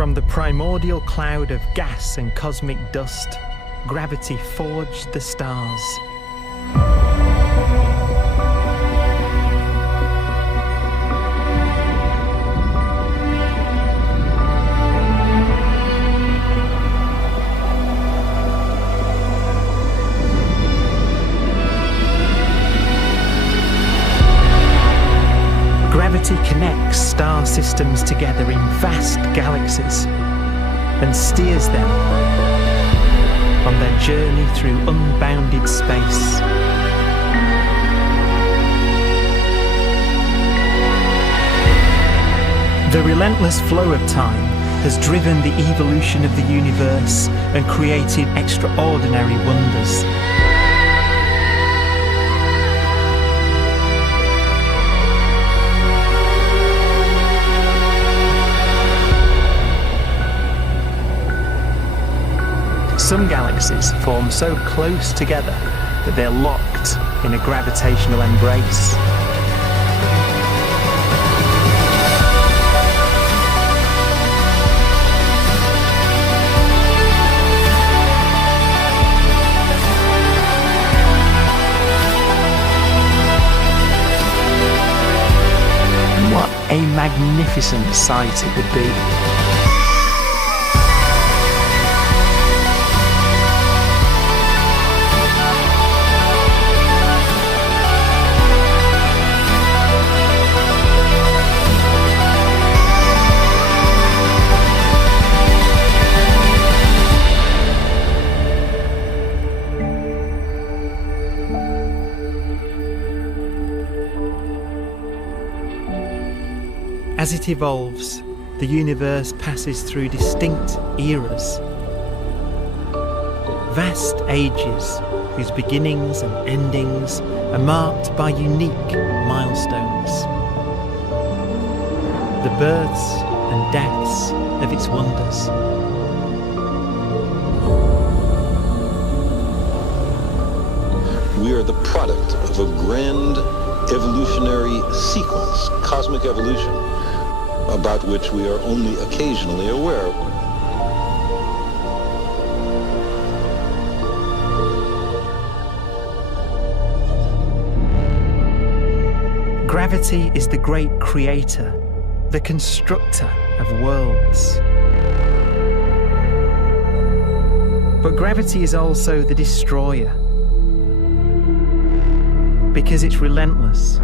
From the primordial cloud of gas and cosmic dust, gravity forged the stars. Gravity connects star systems together in vast galaxies and steers them on their journey through unbounded space. The relentless flow of time has driven the evolution of the universe and created extraordinary wonders. Some galaxies form so close together that they're locked in a gravitational embrace. What a magnificent sight it would be. As it evolves, the universe passes through distinct eras. Vast ages whose beginnings and endings are marked by unique milestones. The births and deaths of its wonders. We are the product of a grand evolutionary sequence, cosmic evolution, about which we are only occasionally aware. Gravity is the great creator, the constructor of worlds. But gravity is also the destroyer, because it's relentless.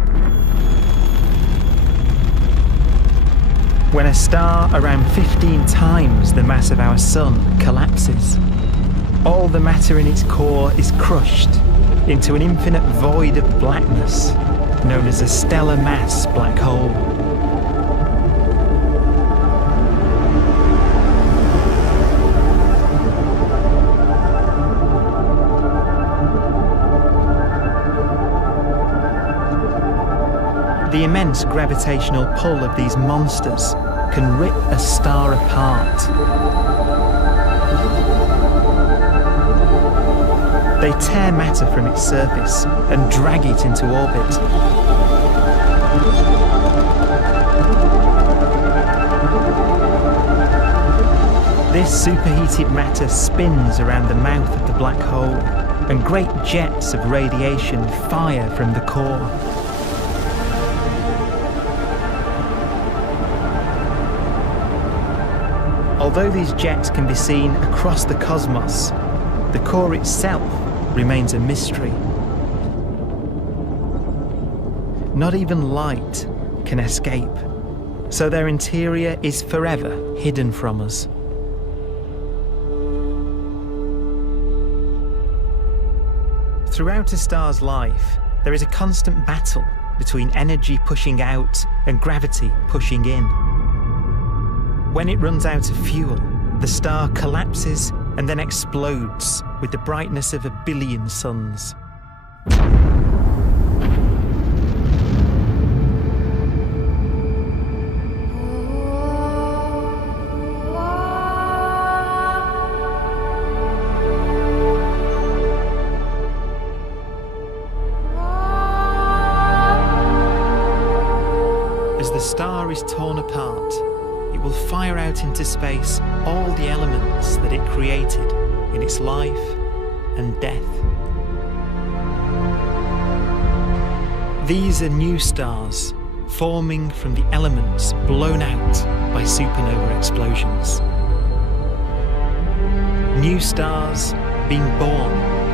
When a star around 15 times the mass of our Sun collapses, all the matter in its core is crushed into an infinite void of blackness known as a stellar mass black hole. The immense gravitational pull of these monsters can rip a star apart. They tear matter from its surface and drag it into orbit. This superheated matter spins around the mouth of the black hole, and great jets of radiation fire from the core. Although these jets can be seen across the cosmos, the core itself remains a mystery. Not even light can escape, so their interior is forever hidden from us. Throughout a star's life, there is a constant battle between energy pushing out and gravity pushing in. When it runs out of fuel, the star collapses and then explodes with the brightness of 1 billion suns. As the star is torn apart, it will will fire out into space all the elements that it created in its life and death. These are new stars forming from the elements blown out by supernova explosions. New stars being born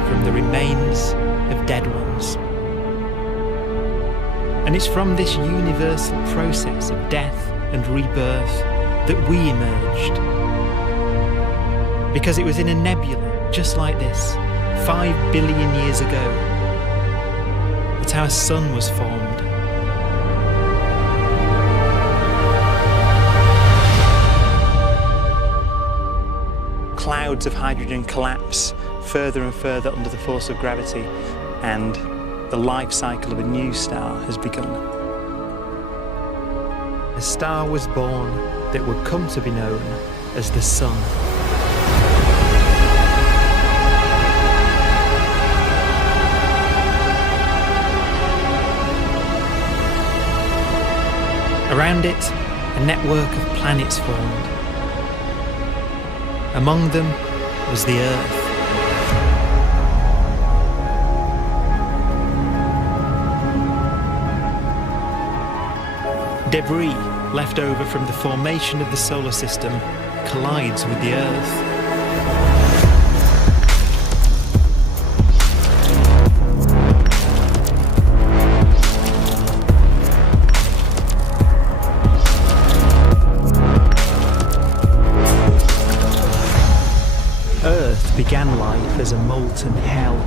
from the remains of dead ones. And it's from this universal process of death and rebirth that we emerged. Because it was in a nebula just like this, 5 billion years ago, that our sun was formed. Clouds of hydrogen collapse further and further under the force of gravity, and the life cycle of a new star has begun. A star was born that would come to be known as the Sun. Around it, a network of planets formed. Among them was the Earth. Debris left over from the formation of the solar system collides with the Earth. Earth began life as a molten hell.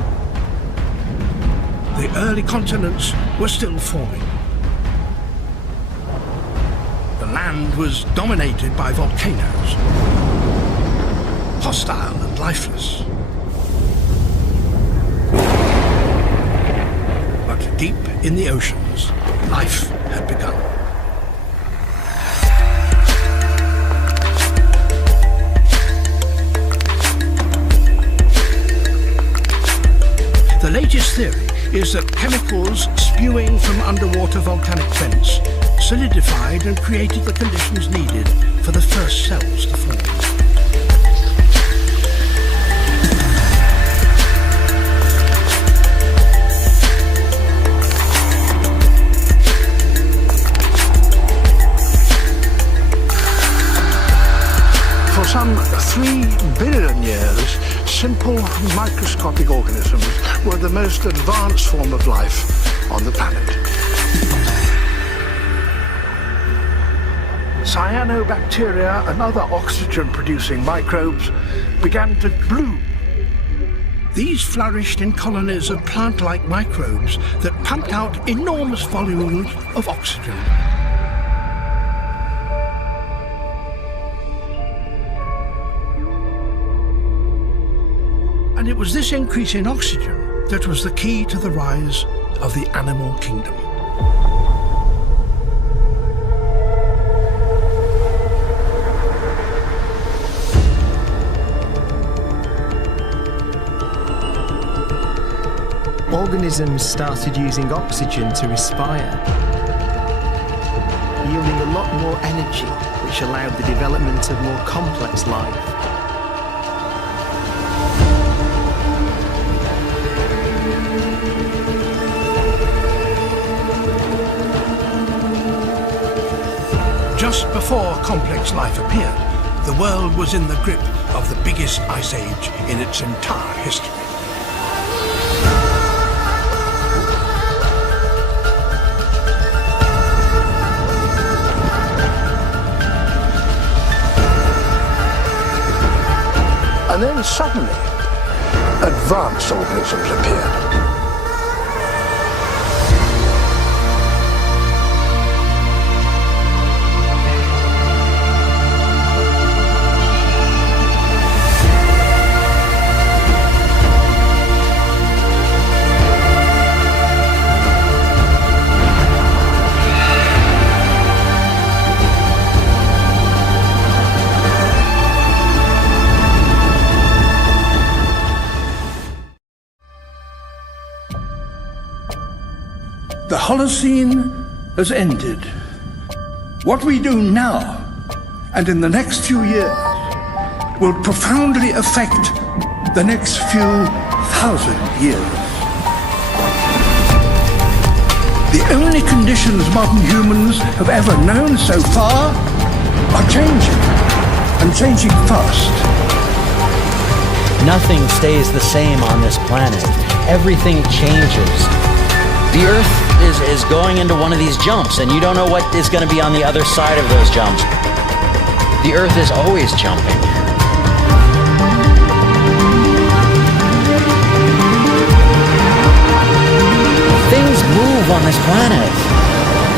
The early continents were still forming. The land was dominated by volcanoes, hostile and lifeless. But deep in the oceans, life had begun. The latest theory is that chemicals spewing from underwater volcanic vents solidified and created the conditions needed for the first cells to form. For some 3 billion years, simple microscopic organisms were the most advanced form of life on the planet. Cyanobacteria and other oxygen-producing microbes began to bloom. These flourished in colonies of plant-like microbes that pumped out enormous volumes of oxygen. And it was this increase in oxygen that was the key to the rise of the animal kingdom. Organisms started using oxygen to respire, yielding a lot more energy, which allowed the development of more complex life. Just before complex life appeared, the world was in the grip of the biggest ice age in its entire history. And then suddenly, advanced organisms appeared. The Holocene has ended. What we do now and in the next few years will profoundly affect the next few thousand years. The only conditions modern humans have ever known so far are changing, and changing fast. Nothing stays the same on this planet. Everything changes. The Earth is going into one of these jumps, and you don't know what is going to be on the other side of those jumps. The Earth is always jumping. Things move on this planet.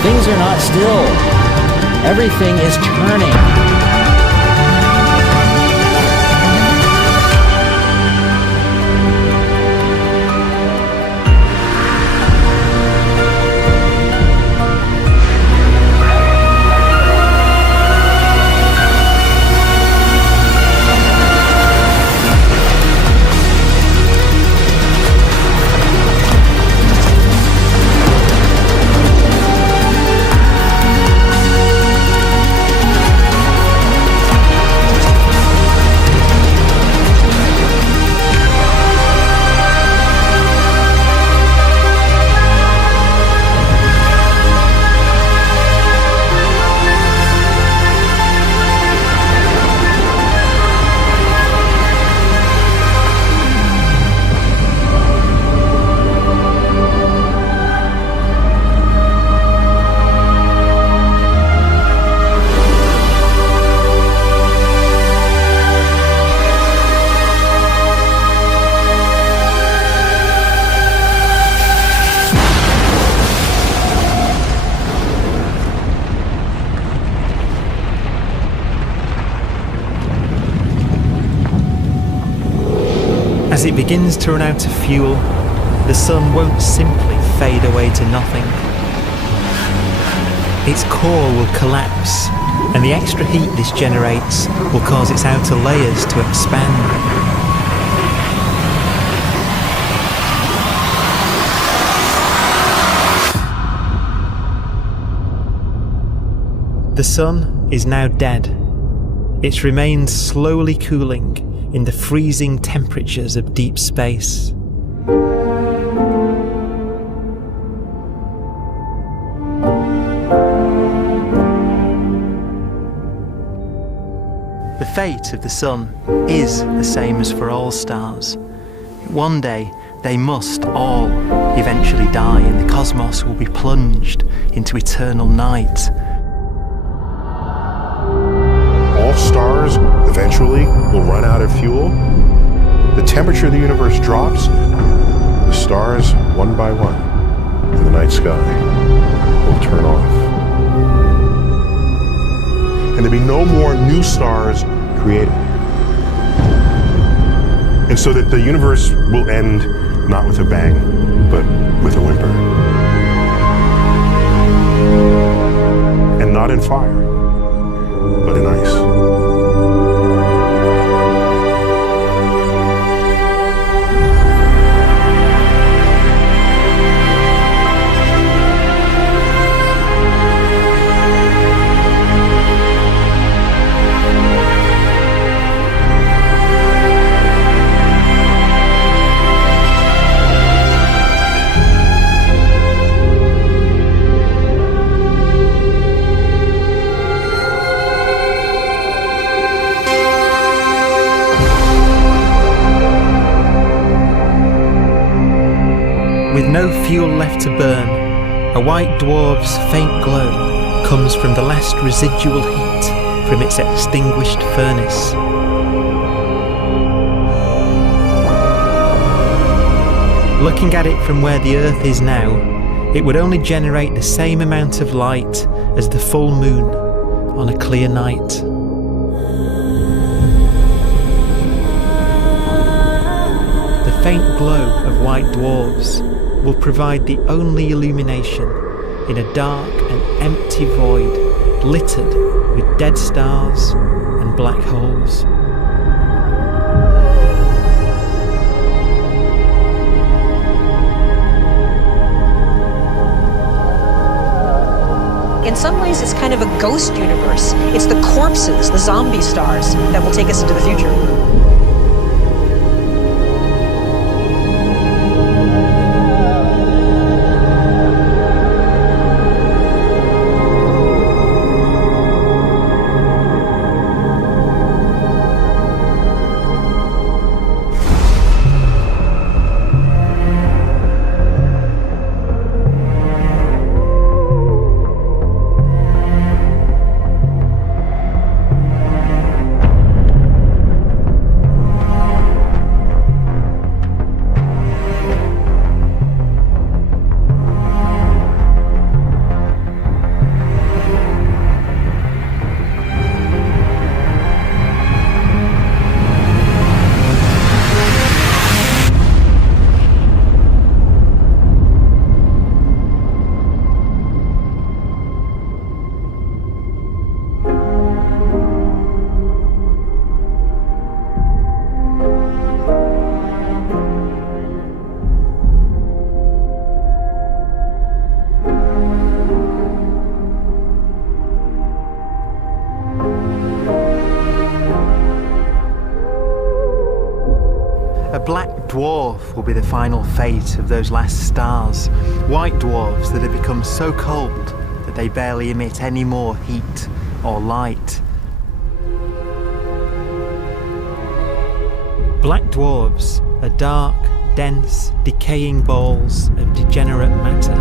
Things are not still. Everything is turning. As it begins to run out of fuel, the sun won't simply fade away to nothing. Its core will collapse, and the extra heat this generates will cause its outer layers to expand. The sun is now dead. Its remains slowly cooling in the freezing temperatures of deep space. The fate of the sun is the same as for all stars. One day they must all eventually die, and the cosmos will be plunged into eternal night. All stars eventually will run out of fuel. The temperature of the universe drops. The stars, one by one, in the night sky, will turn off. And there'll be no more new stars created. And so that the universe will end not with a bang, but with a whimper. And not in fire, but in ice. With no fuel left to burn, a white dwarf's faint glow comes from the last residual heat from its extinguished furnace. Looking at it from where the Earth is now, it would only generate the same amount of light as the full moon on a clear night. The faint glow of white dwarfs will provide the only illumination in a dark and empty void littered with dead stars and black holes. In some ways, it's kind of a ghost universe. It's the corpses, the zombie stars, that will take us into the future. A black dwarf will be the final fate of those last stars. White dwarfs that have become so cold that they barely emit any more heat or light. Black dwarfs are dark, dense, decaying balls of degenerate matter.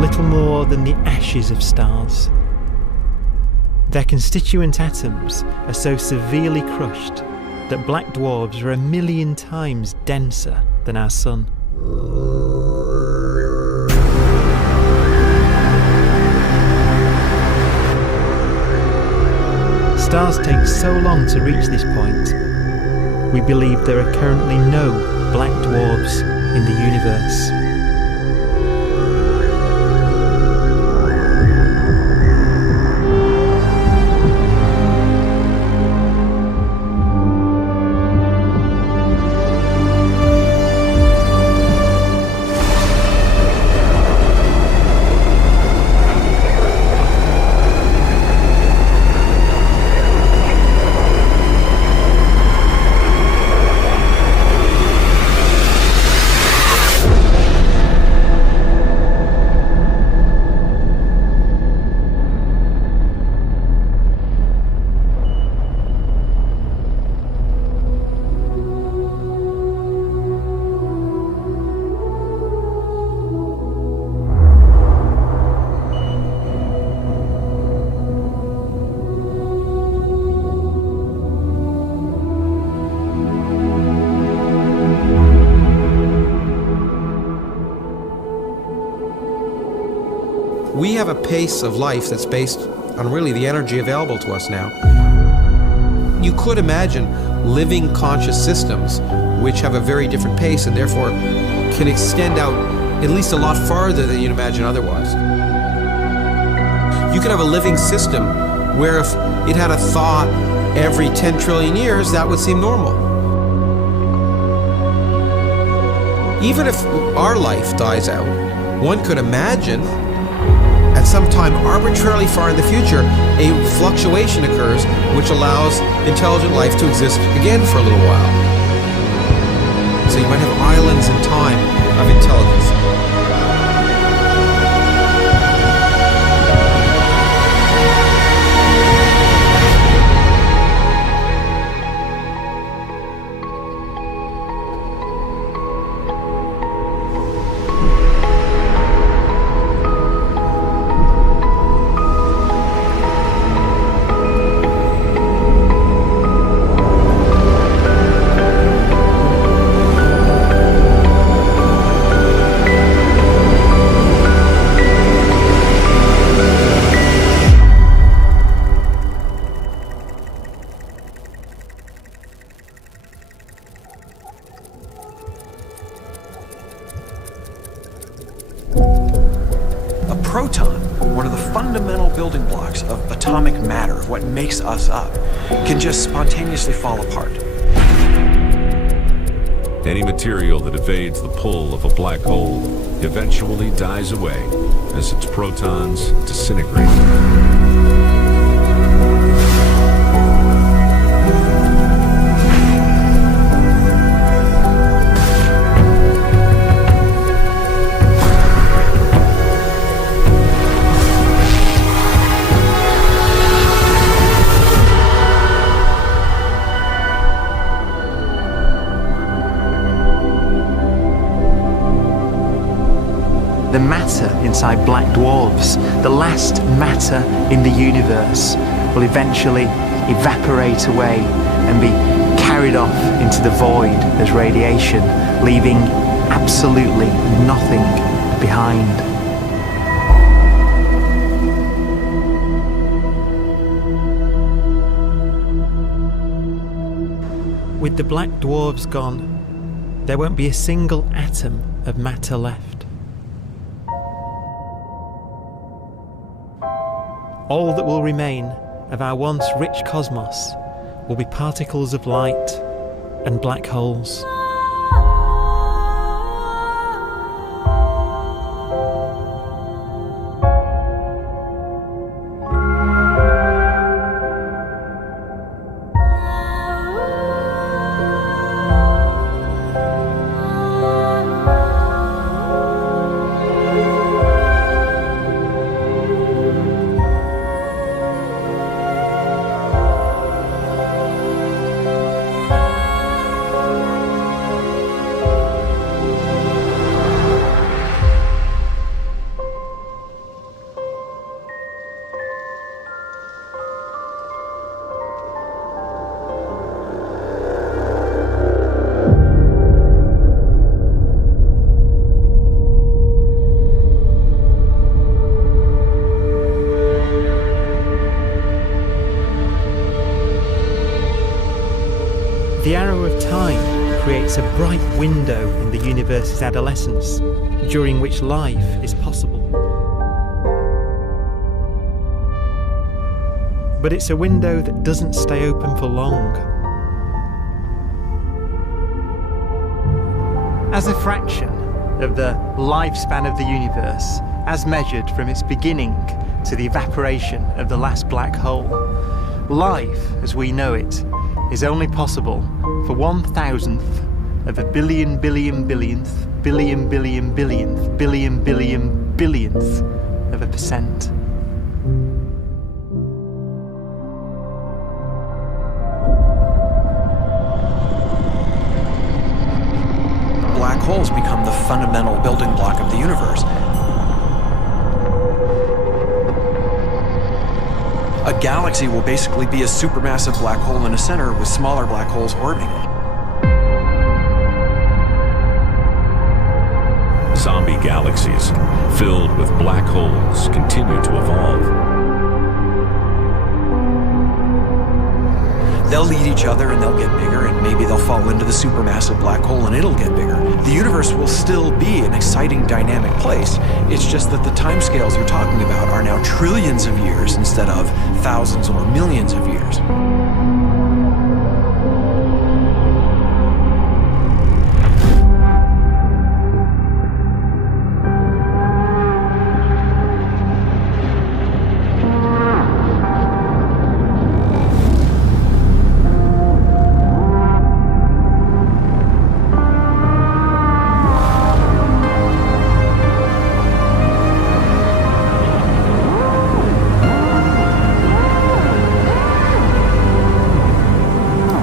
Little more than the ashes of stars. Their constituent atoms are so severely crushed that black dwarfs are 1,000,000 times denser than our sun. Stars take so long to reach this point, we believe there are currently no black dwarfs in the universe. We have a pace of life that's based on really the energy available to us now. You could imagine living conscious systems which have a very different pace and therefore can extend out at least a lot farther than you'd imagine otherwise. You could have a living system where if it had a thought every 10 trillion years, that would seem normal. Even if our life dies out, one could imagine at some time arbitrarily far in the future, a fluctuation occurs which allows intelligent life to exist again for a little while. So you might have islands in time of intelligence. A proton, one of the fundamental building blocks of atomic matter, of what makes us up, can just spontaneously fall apart. Any material that evades the pull of a black hole eventually dies away as its protons disintegrate. The matter inside black dwarfs, the last matter in the universe, will eventually evaporate away and be carried off into the void as radiation, leaving absolutely nothing behind. With the black dwarfs gone, there won't be a single atom of matter left. All that will remain of our once rich cosmos will be particles of light and black holes. The arrow of time creates a bright window in the universe's adolescence, during which life is possible. But it's a window that doesn't stay open for long. As a fraction of the lifespan of the universe, as measured from its beginning to the evaporation of the last black hole, life, as we know it, is only possible for 1,000th of a billion billionth billionth of a percent. Black holes become the fundamental building block of the universe. A galaxy will basically be a supermassive black hole in a center with smaller black holes orbiting it. Zombie galaxies filled with black holes continue to evolve. They'll eat each other and they'll get bigger, and maybe they'll fall into the supermassive black hole and it'll get bigger. The universe will still be an exciting, dynamic place. It's just that the timescales you're talking about are now trillions of years instead of thousands or millions of years.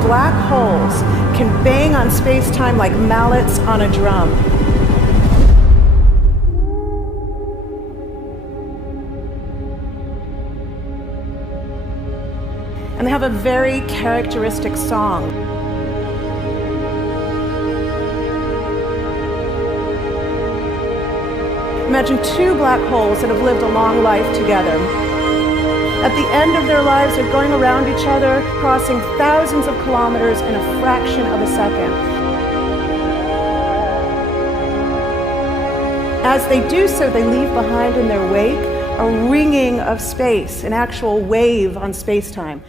Black holes can bang on space-time like mallets on a drum. And they have a very characteristic song. Imagine two black holes that have lived a long life together. At the end of their lives, they're going around each other, crossing thousands of kilometers in a fraction of a second. As they do so, they leave behind in their wake a ringing of space, an actual wave on space-time.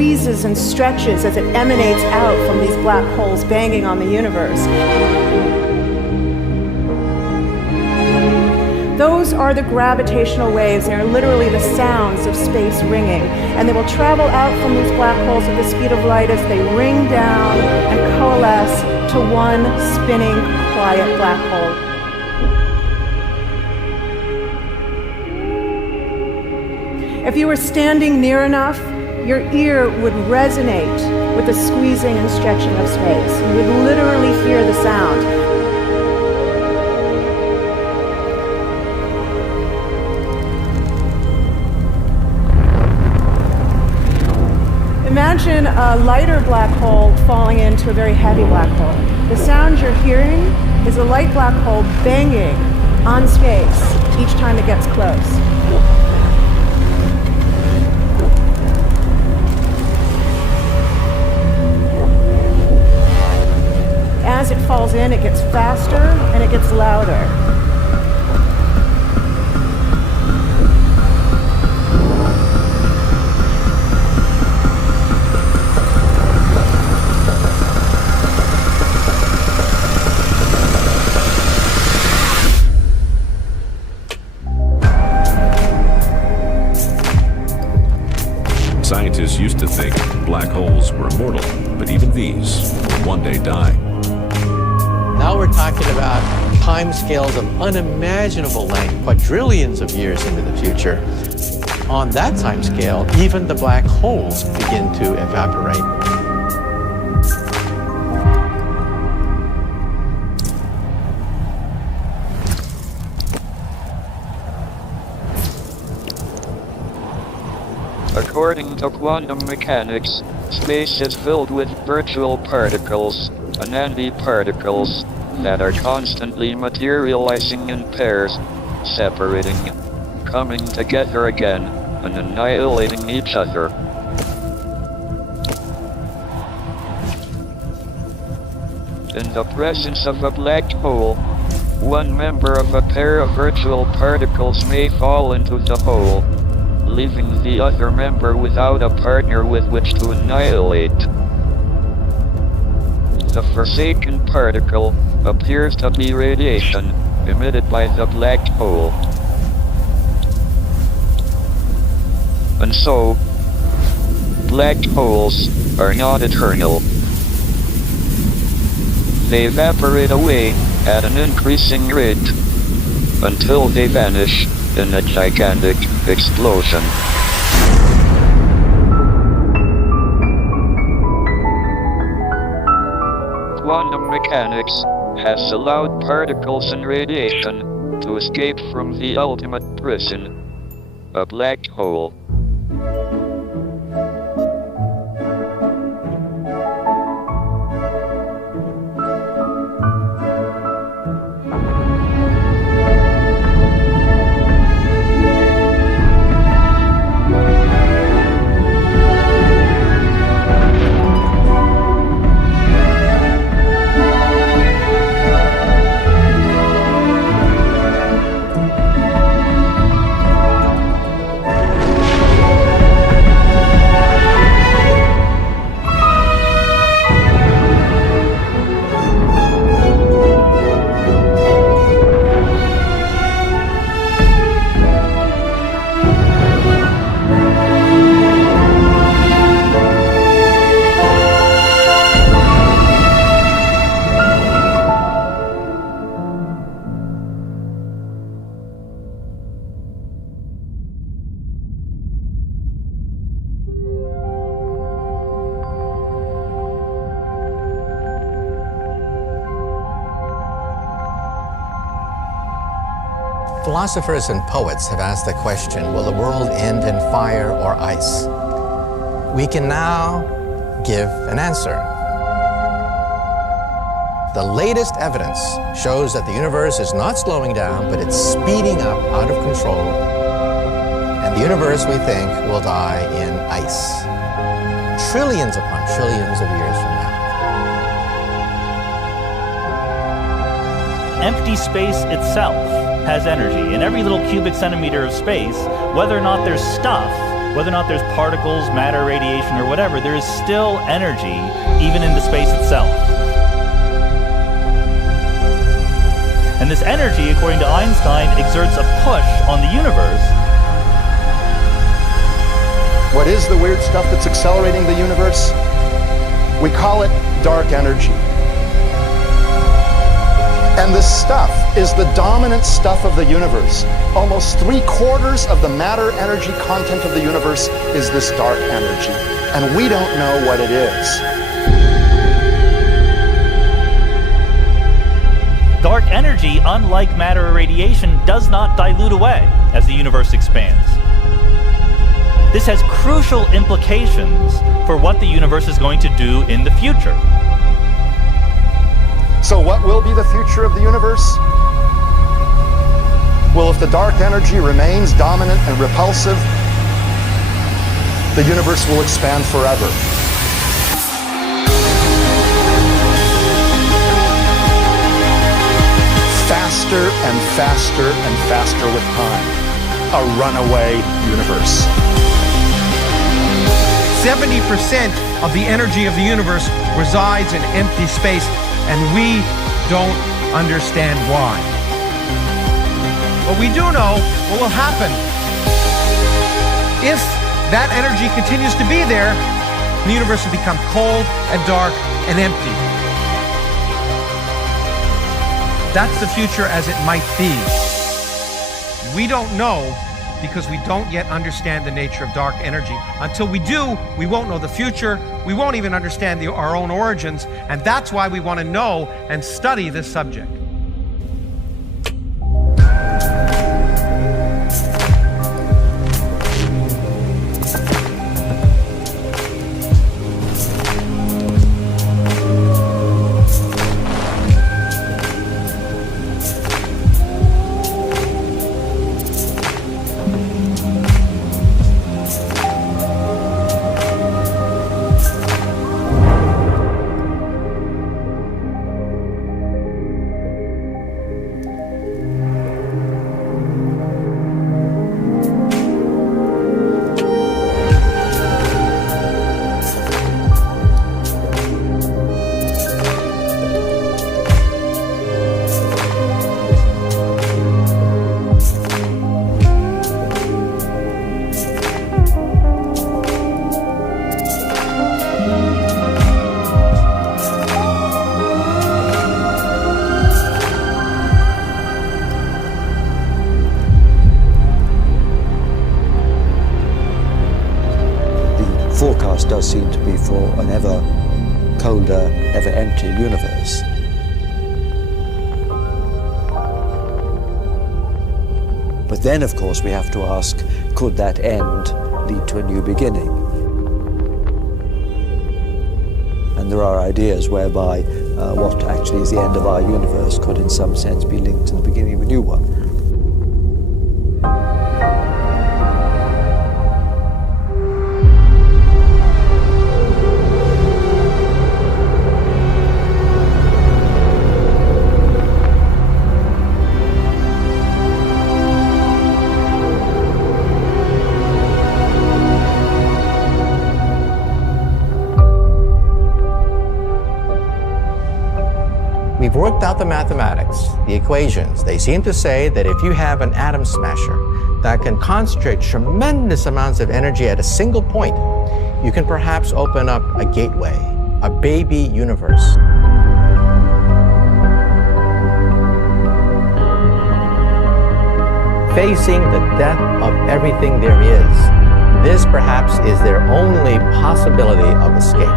squeezes and stretches as it emanates out from these black holes banging on the universe. Those are the gravitational waves. They are literally the sounds of space ringing. And they will travel out from these black holes at the speed of light as they ring down and coalesce to one spinning, quiet black hole. If you were standing near enough, your ear would resonate with the squeezing and stretching of space. You would literally hear the sound. Imagine a lighter black hole falling into a very heavy black hole. The sound you're hearing is a light black hole banging on space each time it gets close. As it falls in, it gets faster and it gets louder. Scientists used to think black holes were immortal, but even these will one day die. Now we're talking about timescales of unimaginable length, quadrillions of years into the future. On that timescale, even the black holes begin to evaporate. According to quantum mechanics, space is filled with virtual particles, antiparticles, that are constantly materializing in pairs, separating, coming together again, and annihilating each other. In the presence of a black hole, one member of a pair of virtual particles may fall into the hole, leaving the other member without a partner with which to annihilate. The forsaken particle appears to be radiation emitted by the black hole. And so, black holes are not eternal. They evaporate away at an increasing rate until they vanish in a gigantic explosion. Quantum mechanics has allowed particles and radiation to escape from the ultimate prison, a black hole. Philosophers and poets have asked the question, will the world end in fire or ice? We can now give an answer. The latest evidence shows that the universe is not slowing down, but it's speeding up out of control. And the universe, we think, will die in ice. Trillions upon trillions of years from now. Empty space itself has energy. In every little cubic centimeter of space, whether or not there's stuff whether or not there's particles, matter, radiation, or whatever, there is still energy even in the space itself. And this energy, according to Einstein, exerts a push on the universe. What is the weird stuff that's accelerating the universe? We call it dark energy. And this stuff is the dominant stuff of the universe. Almost 3/4 of the matter energy content of the universe is this dark energy. And we don't know what it is. Dark energy, unlike matter or radiation, does not dilute away as the universe expands. This has crucial implications for what the universe is going to do in the future. So what will be the future of the universe? Well, if the dark energy remains dominant and repulsive, the universe will expand forever. Faster and faster and faster with time. A runaway universe. 70% of the energy of the universe resides in empty space, and we don't understand why. But we do know what will happen if that energy continues to be there. The universe will become cold and dark and empty. That's the future as it might be. We don't know because we don't yet understand the nature of dark energy. Until we do, we won't know the future. We won't even understand our own origins, and that's why we want to know and study this subject. Does seem to be for an ever colder, ever emptier universe. But then, of course, we have to ask, could that end lead to a new beginning? And there are ideas whereby what actually is the end of our universe could in some sense be linked to the beginning of a new one. We've worked out the mathematics, the equations. They seem to say that if you have an atom smasher that can concentrate tremendous amounts of energy at a single point, you can perhaps open up a gateway, a baby universe. Facing the death of everything there is, this perhaps is their only possibility of escape.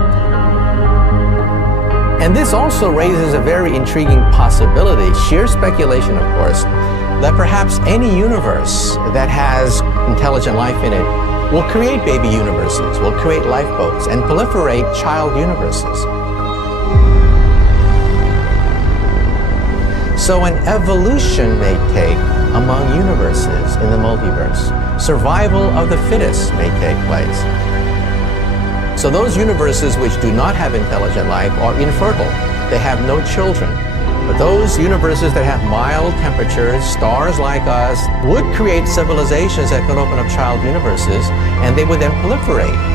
And this also raises a very intriguing possibility, sheer speculation of course, that perhaps any universe that has intelligent life in it will create baby universes, will create lifeboats, and proliferate child universes. So an evolution may take among universes in the multiverse. Survival of the fittest may take place. So those universes which do not have intelligent life are infertile. They have no children. But those universes that have mild temperatures, stars like us, would create civilizations that could open up child universes, and they would then proliferate.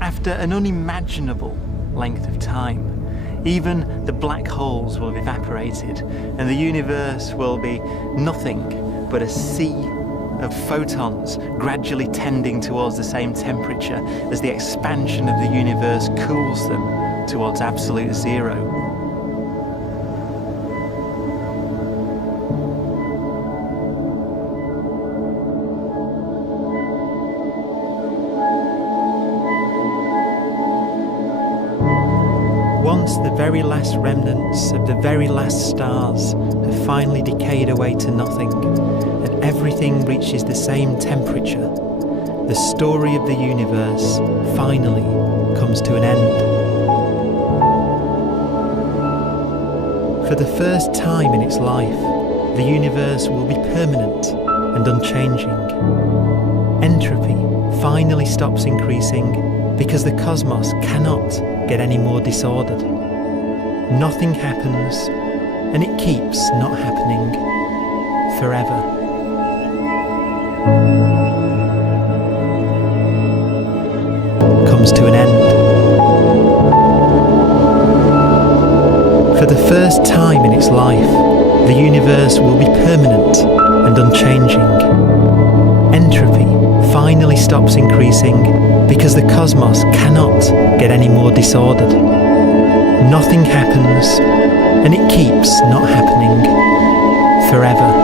After an unimaginable length of time, even the black holes will have evaporated and the universe will be nothing but a sea of photons gradually tending towards the same temperature as the expansion of the universe cools them towards absolute zero. Once the very last remnants of the very last stars have finally decayed away to nothing, and everything reaches the same temperature, the story of the universe finally comes to an end. For the first time in its life, the universe will be permanent and unchanging. Entropy finally stops increasing because the cosmos cannot get any more disordered. Nothing happens, and it keeps not happening forever. Comes to an end. For the first time in its life, the universe will be permanent and unchanging. Entropy finally stops increasing because the cosmos cannot get any more disordered. Nothing happens, and it keeps not happening forever.